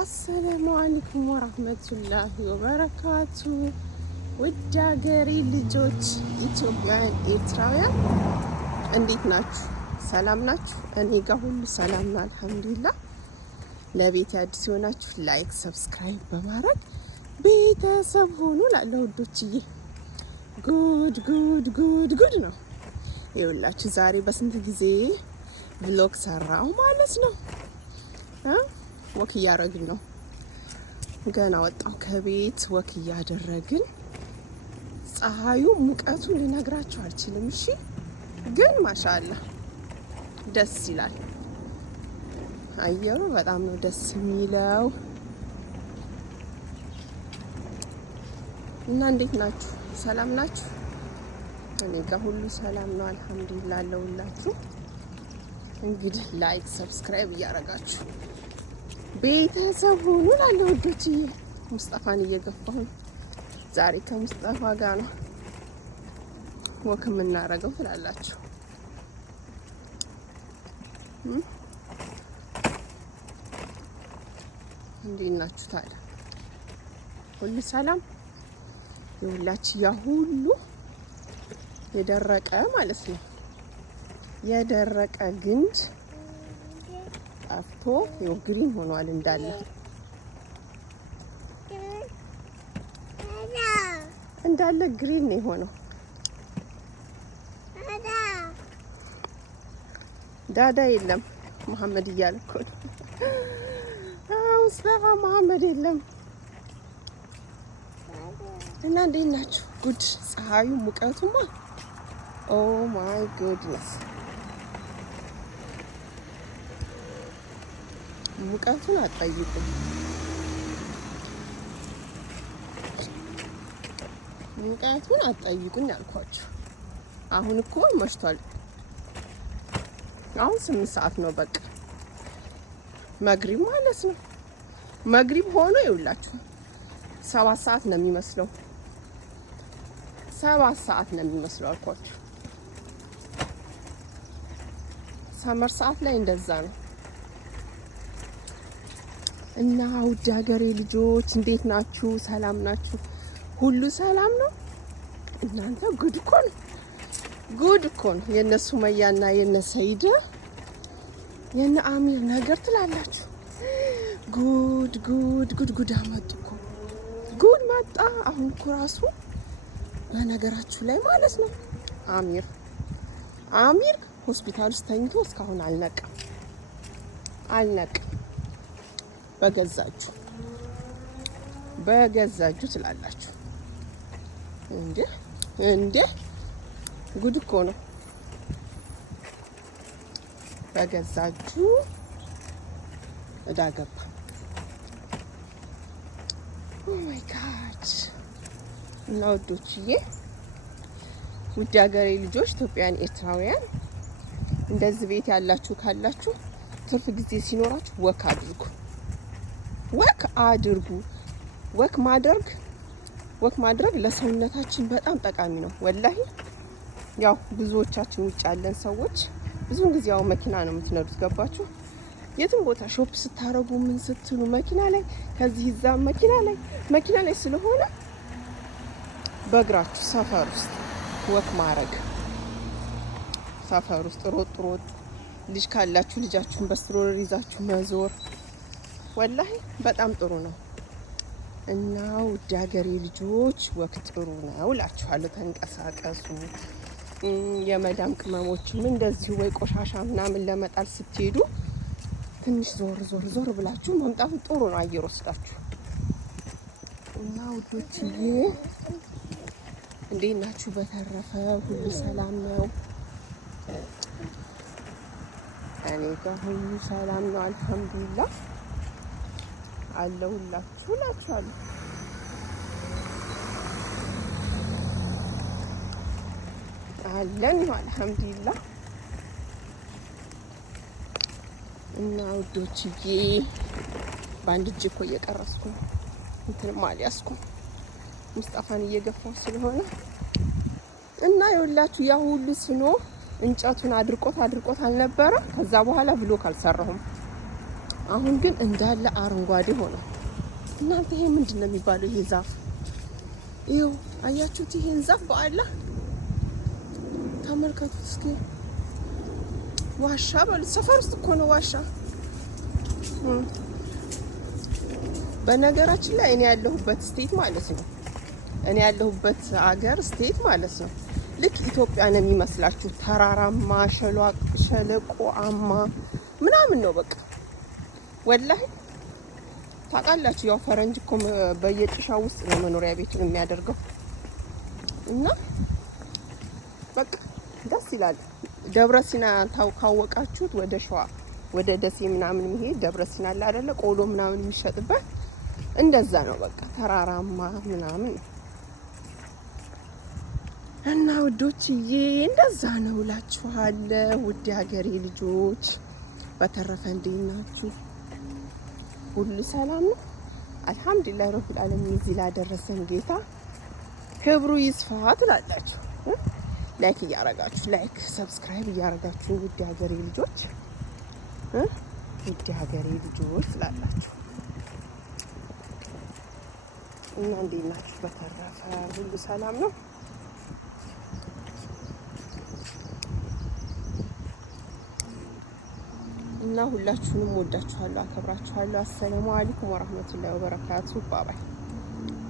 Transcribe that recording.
አሰላሙ አለይኩም ወራህመቱላሂ ወበረካቱ። ውድ ሀገሬ ልጆች ኢትዮጵያውያን፣ ኤርትራውያን እንዴት ናችሁ? ሰላም ናችሁ? እኔ ጋር ሁሉ ሰላም ነው አልሐምዱሊላህ። ለቤት አዲስ የሆናችሁ ላይክ፣ ሰብስክራይብ በማድረግ ቤተሰብ ሆኑ ላለው ውዶችዬ። ጉድ ጉድ ጉድ ጉድ ነው ይኸውላችሁ። ዛሬ በስንት ጊዜ ብሎግ ሰራው ማለት ነው። ወክ እያደረግን ነው። ገና ወጣው ከቤት ወክ እያደረግን። ፀሐዩ ሙቀቱ ልነግራችሁ አልችልም። እሺ ግን ማሻአላ ደስ ይላል። አየሩ በጣም ነው ደስ የሚለው። እና እንዴት ናችሁ? ሰላም ናችሁ? እኔ ጋር ሁሉ ሰላም ነው አልሐምዱሊላህ። ለሁላችሁ እንግዲህ ላይክ ሰብስክራይብ እያደረጋችሁ ቤተሰብ ሁኑ ላለው ወዶችዬ። ሙስጠፋን እየገፋሁ ዛሬ ከሙስጠፋ ጋር ነው ወክ የምናደርገው ትላላችሁ። እንዴት ናችሁ ታዲያ? ሁሉ ሰላም? የሁላችሁ ያ ሁሉ የደረቀ ማለት ነው የደረቀ ግንድ ጠፍቶ ይኸው ግሪን ሆኗል እንዳለ ግሪን ነው የሆነው። ዳዳ የለም መሐመድ እያለ እኮ ነው። ሙስጠፋ መሐመድ የለም። እና እንዴት ናችሁ? ጉድ ፀሐዩ ሙቀቱማ ኦ ማይ ጉድነስ ሙቀቱን አትጠይቁኝ። ሙቀቱን አትጠይቁኝ አልኳችሁ። አሁን እኮ መሽቷል። አሁን 8 ሰዓት ነው በቃ መግሪብ ማለት ነው። መግሪብ ሆኖ ይውላችሁ 7 ሰዓት ነው የሚመስለው። 7 ሰዓት ነው የሚመስለው አልኳችሁ። ሰመር ሰዓት ላይ እንደዛ ነው። እና ውድ ሀገሬ ልጆች እንዴት ናችሁ? ሰላም ናችሁ? ሁሉ ሰላም ነው? እናንተ ጉድ እኮ ነው፣ ጉድ እኮ ነው። የነ ሱመያና የነ ሰይድ የነ አሚር ነገር ትላላችሁ። ጉድ ጉድ ጉድ ጉድ አመጡ እኮ ጉድ መጣ። አሁን እኮ ራሱ በነገራችሁ ላይ ማለት ነው አሚር ሆስፒታል ውስጥ ተኝቶ እስካሁን አልነቃም። በገዛችሁ ትላላችሁ እንዴ ጉድ እኮ ነው። በገዛችሁ እዳ ገባ። ኦ ማይ ጋድ። እና ወዶችዬ ውድ ሀገሬ ልጆች ኢትዮጵያውያን፣ ኤርትራውያን እንደዚህ ቤት ያላችሁ ካላችሁ ትርፍ ጊዜ ሲኖራችሁ ወክ አድርጉ። ወክ ማድረግ ለሰውነታችን በጣም ጠቃሚ ነው። ወላሂ ያው ብዙዎቻችን ውጭ ያለን ሰዎች ብዙውን ጊዜ ያው መኪና ነው የምትነዱት። ገባችሁ? የትም ቦታ ሾፕ ስታረጉ ምን ስትሉ መኪና ላይ ከዚህ እዛ መኪና ላይ ስለሆነ በእግራችሁ ሰፈር ውስጥ ወክ ማድረግ፣ ሰፈር ውስጥ ሮጥ ልጅ ካላችሁ ልጃችሁን በስትሮለር ይዛችሁ መዞር ወላሂ በጣም ጥሩ ነው። እና ውድ ሀገሬ ልጆች ወክ ጥሩ ነው እላችኋለሁ። ተንቀሳቀሱ። የመዳም ቅመሞችም እንደዚሁ ወይ ቆሻሻ ምናምን ለመጣል ስትሄዱ ትንሽ ዞር ብላችሁ መምጣቱ ጥሩ ነው፣ አየር ወስዳችሁ። እና ውዶችዬ እንዴት ናችሁ? በተረፈ ሁሉ ሰላም ነው? እኔ ጋር ሁሉ ሰላም ነው አልሐምዱሊላህ። አለሁላችሁ እላችኋለሁ። አለን አልሐምዱሊላህ። እና ውዶችዬ በአንድ እጅ እኮ እየቀረስኩ ነው፣ እንትንም አልያዝኩም ሙስጠፋን እየገፋው ስለሆነ። እና ይኸውላችሁ ያ ሁሉ ስኖ እንጨቱን አድርቆት አልነበረ። ከዛ በኋላ ብሎክ አልሰራሁም። አሁን ግን እንዳለ አረንጓዴ ሆነ። እናንተ ይሄ ምንድን ነው የሚባለው? ይሄ ዛፍ ይኸው አያችሁት? ይሄን ዛፍ በአላህ ተመልከቱት እስኪ። ዋሻ በሉት። ሰፈር ውስጥ እኮ ነው ዋሻ። በነገራችን ላይ እኔ ያለሁበት ስቴት ማለት ነው፣ እኔ ያለሁበት አገር ስቴት ማለት ነው ልክ ኢትዮጵያ ነው የሚመስላችሁ። ተራራማ ሸለቆአማ ምናምን ነው በቃ ወላሂ። ታውቃላችሁ ያው ፈረንጅ እኮ በየጭሻው ውስጥ ነው መኖሪያ ቤቱን የሚያደርገው እና በቃ ደስ ይላል። ደብረ ሲና ካወቃችሁት ወደ ሸዋ ወደ ደሴ ምናምን የሚሄድ ደብረ ሲና አለ አይደለ? ቆሎ ምናምን የሚሸጥበት እንደዛ ነው በቃ ተራራማ ምናምን እና ውዶችዬ እንደዛ ነው እላችኋለሁ። ውድ ሀገሬ ልጆች በተረፈ እንዴት ናችሁ? ሁሉ ሰላም ነው? አልሐምዱሊላህ ረብል ዓለሚን። እዚህ ላደረሰን ጌታ ክብሩ ይስፋ ትላላችሁ። ላይክ እያረጋችሁ ላይክ ሰብስክራይብ እያረጋችሁ ውድ ሀገሬ ልጆች ውድ ሀገሬ ልጆች ትላላችሁ እና እንዴት ናችሁ? በተረፈ ሁሉ ሰላም ነው? እና ሁላችሁንም ወዳችኋለሁ፣ አከብራችኋለሁ። አሰላሙ አለይኩም ወራህመቱላሂ ወበረካቱ። ባባይ